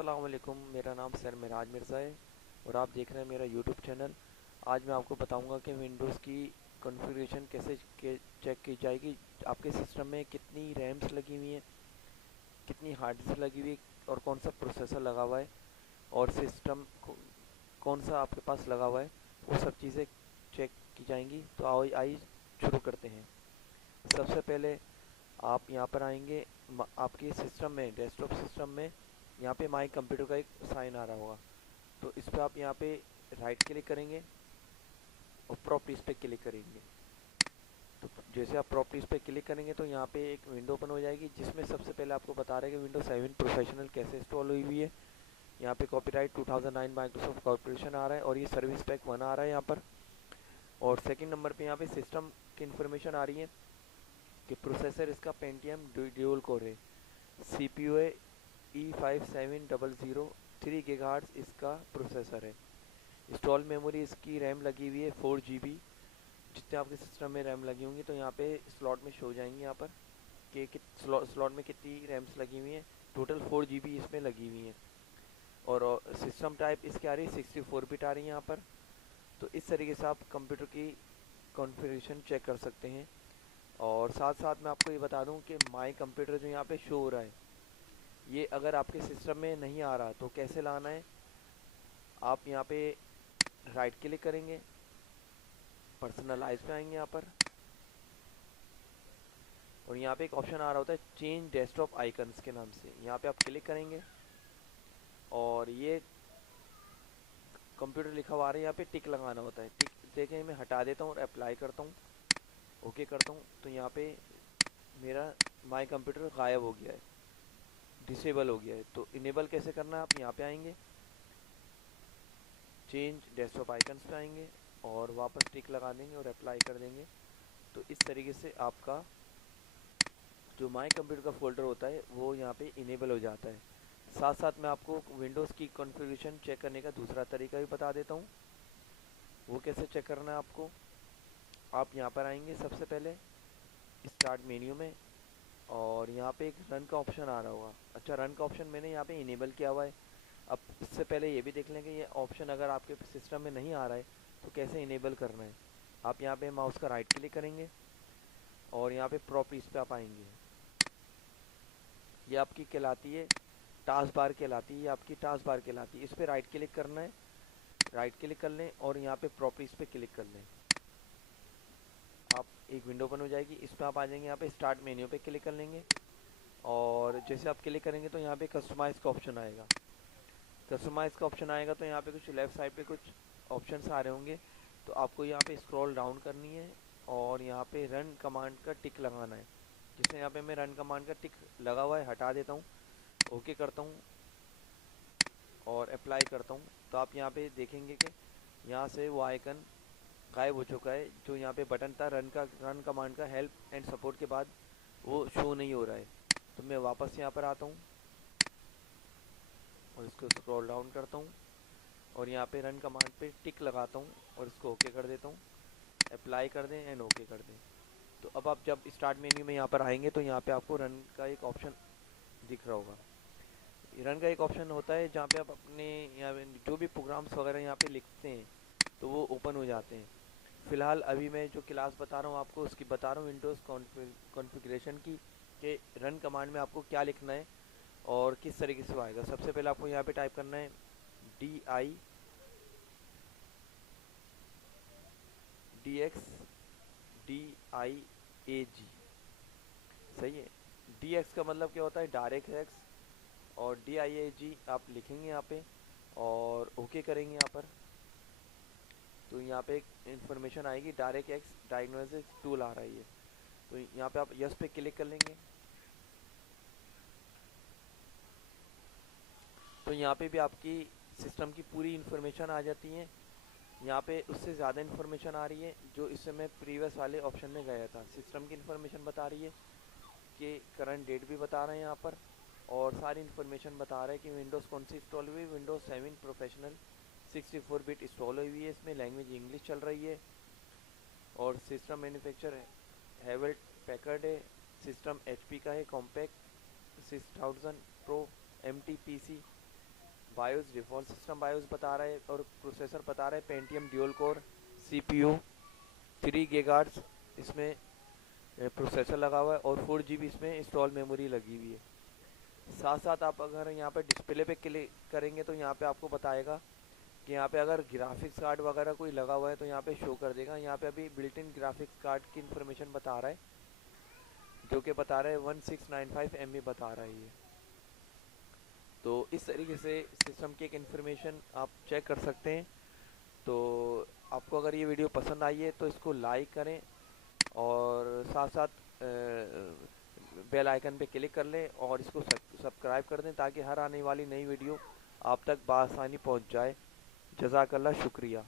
अस्सलाम वालेकुम। मेरा नाम सर मिराज मिर्ज़ा है और आप देख रहे हैं मेरा यूट्यूब चैनल। आज मैं आपको बताऊंगा कि विंडोज़ की कॉन्फ़िगरेशन कैसे चेक की जाएगी। आपके सिस्टम में कितनी रैम्स लगी हुई हैं, कितनी हार्ड डिस्क लगी हुई है और कौन सा प्रोसेसर लगा हुआ है और सिस्टम कौन सा आपके पास लगा हुआ है, वो सब चीज़ें चेक की जाएंगी। तो आओ आइए शुरू करते हैं। सबसे पहले आप यहाँ पर आएंगे, आपके सिस्टम में, डेस्कटॉप सिस्टम में यहाँ पे माई कंप्यूटर का एक साइन आ रहा होगा। तो इस पर आप यहाँ पे राइट क्लिक करेंगे और प्रॉपर्टीज़ पे क्लिक करेंगे। तो जैसे आप प्रॉपर्टीज़ पे क्लिक करेंगे तो यहाँ पे एक विंडो ओपन हो जाएगी, जिसमें सबसे पहले आपको बता रहा है कि विंडोज 7 प्रोफेशनल कैसे इंस्टॉल हुई हुई है। यहाँ पे कॉपीराइट 2009 माइक्रोसॉफ्ट कॉर्पोरेशन आ रहा है और ये सर्विस पैक 1 आ रहा है यहाँ पर। और सेकंड नंबर पे यहाँ पे सिस्टम की इन्फॉर्मेशन आ रही है कि प्रोसेसर इसका पेंटियम ड्यूल कोर है, CPU है E5700, 3 गीगाहर्ट्ज़ इसका प्रोसेसर है। इंस्टॉल मेमोरी इसकी रैम लगी हुई है 4 GB। जितने आपके सिस्टम में रैम लगी होंगी तो यहाँ पे स्लॉट में शो हो जाएंगी यहाँ पर कि स्लॉट में कितनी रैम्स लगी हुई हैं। टोटल 4 GB इसमें लगी हुई हैं और सिस्टम टाइप इसकी आ रही है 64 बिट आ रही है यहाँ पर। तो इस तरीके से आप कंप्यूटर की कॉन्फ़िगरेशन चेक कर सकते हैं। और साथ साथ मैं आपको ये बता दूं कि माई कंप्यूटर जो यहाँ पे शो हो रहा है, ये अगर आपके सिस्टम में नहीं आ रहा तो कैसे लाना है। आप यहाँ पे राइट क्लिक करेंगे, पर्सनलाइज पे आएंगे यहाँ पर और यहाँ पे एक ऑप्शन आ रहा होता है चेंज डेस्कटॉप आइकन्स के नाम से। यहाँ पे आप क्लिक करेंगे और ये कंप्यूटर लिखा हुआ आ रहा है, यहाँ पे टिक लगाना होता है। टिक देखें, मैं हटा देता हूँ और अप्लाई करता हूँ, ओके करता हूँ, तो यहाँ पे मेरा माई कंप्यूटर गायब हो गया है, डिसेबल हो गया है। तो इनेबल कैसे करना है, आप यहाँ पे आएंगे, चेंज डेस्कटॉप आइकन्स पे आएंगे और वापस टिक लगा देंगे और अप्लाई कर देंगे। तो इस तरीके से आपका जो माई कंप्यूटर का फोल्डर होता है वो यहाँ पे इनेबल हो जाता है। साथ साथ मैं आपको विंडोज़ की कॉन्फ़िगरेशन चेक करने का दूसरा तरीका भी बता देता हूँ। वो कैसे चेक करना है आपको। आप यहाँ पर आएंगे सबसे पहले स्टार्ट मेन्यू में और यहाँ पे एक रन का ऑप्शन आ रहा होगा। अच्छा, रन का ऑप्शन मैंने यहाँ पे इनेबल किया हुआ है। अब इससे पहले ये भी देख लें कि ये ऑप्शन अगर आपके सिस्टम में नहीं आ रहा है तो कैसे इनेबल करना है। आप यहाँ पे माउस का राइट क्लिक करेंगे और यहाँ पे प्रॉपर्टीज़ पे आप आएंगे। ये आपकी कहलाती है टास्क बार कहलाती है, ये आपकी टास्क बार कहलाती है। इस पर राइट क्लिक करना है, राइट क्लिक कर लें और यहाँ पे प्रॉपर्टीज़ पे क्लिक कर लें। आप एक विंडो ओपन हो जाएगी, इस पर आप आ जाएंगे, यहाँ पे स्टार्ट मेन्यू पे क्लिक कर लेंगे और जैसे आप क्लिक करेंगे तो यहाँ पे कस्टमाइज़ का ऑप्शन आएगा। कस्टमाइज़ का ऑप्शन आएगा तो यहाँ पे कुछ लेफ़्ट साइड पे कुछ ऑप्शंस आ रहे होंगे, तो आपको यहाँ पे स्क्रॉल डाउन करनी है और यहाँ पे रन कमांड का टिक लगाना है। जैसे यहाँ पे मैं रन कमांड का टिक लगा हुआ है, हटा देता हूँ, ओके करता हूँ और अप्लाई करता हूँ। तो आप यहाँ पे देखेंगे कि यहाँ से वो आइकन गायब हो चुका है। जो यहाँ पे बटन था रन कमांड का हेल्प एंड सपोर्ट के बाद, वो शो नहीं हो रहा है। तो मैं वापस यहाँ पर आता हूँ और इसको स्क्रॉल डाउन करता हूँ और यहाँ पे रन कमांड पे टिक लगाता हूँ और इसको ओके कर देता हूँ, अप्लाई कर दें एंड ओके कर दें। तो अब आप जब स्टार्ट मेन्यू में यहाँ पर आएंगे तो यहाँ पे आपको रन का एक ऑप्शन दिख रहा होगा। रन का एक ऑप्शन होता है जहाँ पे आप अपने यहाँ जो भी प्रोग्राम्स वगैरह यहाँ पे लिखते हैं तो वो ओपन हो जाते हैं। फ़िलहाल अभी मैं जो क्लास बता रहा हूँ आपको, उसकी बता रहा हूँ विंडोज़ कॉन्फ़िगरेशन की, कि रन कमांड में आपको क्या लिखना है और किस तरीके से आएगा। सबसे पहले आपको यहाँ पे टाइप करना है DIAG। सही है। DX का मतलब क्या होता है, डायरेक्ट एक्स, और DIAG आप लिखेंगे यहाँ पे और ओके करेंगे यहाँ पर। तो यहाँ पे एक इन्फॉर्मेशन आएगी, डायरेक्ट एक्स डायग्नोसिस टूल आ रही है। तो यहाँ पे आप यस पे क्लिक कर लेंगे। तो यहाँ पे भी आपकी सिस्टम की पूरी इन्फॉर्मेशन आ जाती है। यहाँ पे उससे ज़्यादा इन्फॉर्मेशन आ रही है जो इससे मैं प्रीवियस वाले ऑप्शन में गया था। सिस्टम की इन्फॉर्मेशन बता रही है कि करंट डेट भी बता रहे हैं यहाँ पर, और सारी इन्फॉर्मेशन बता रहा है कि विंडोज़ कौन सी इंस्टॉल हुई। विंडोज़ 7 प्रोफेशनल 64 बिट इंस्टॉल हुई है, इसमें लैंग्वेज इंग्लिश चल रही है और सिस्टम मैन्युफैक्चर हैवेल्ट पैकर्ड है। सिस्टम HP का है, compact 6000 pro MTPC BIOS default system BIOS बता रहा है और प्रोसेसर बता रहा है Pentium dual core, CPU 3 gigahertz इसमें प्रोसेसर लगा हुआ है और 4 GB इसमें इंस्टॉल मेमोरी लगी हुई है। साथ साथ आप अगर यहाँ पे डिस्प्ले पे क्लिक करेंगे तो यहाँ पे आपको बताएगा कि यहाँ पे अगर ग्राफिक्स कार्ड वगैरह कोई लगा हुआ है तो यहाँ पे शो कर देगा। यहाँ पे अभी बिल्ट इन ग्राफिक्स कार्ड की इन्फॉर्मेशन बता रहा है, जो कि बता रहा है 1695 MB बता रहा है ये। तो इस तरीके से सिस्टम की एक इन्फॉर्मेशन आप चेक कर सकते हैं। तो आपको अगर ये वीडियो पसंद आई है तो इसको लाइक करें और साथ साथ बेल आइकन पे क्लिक कर लें और इसको सब्सक्राइब कर दें ताकि हर आने वाली नई वीडियो आप तक बआसानी पहुंच जाए। जज़ाकल्लाह, शुक्रिया।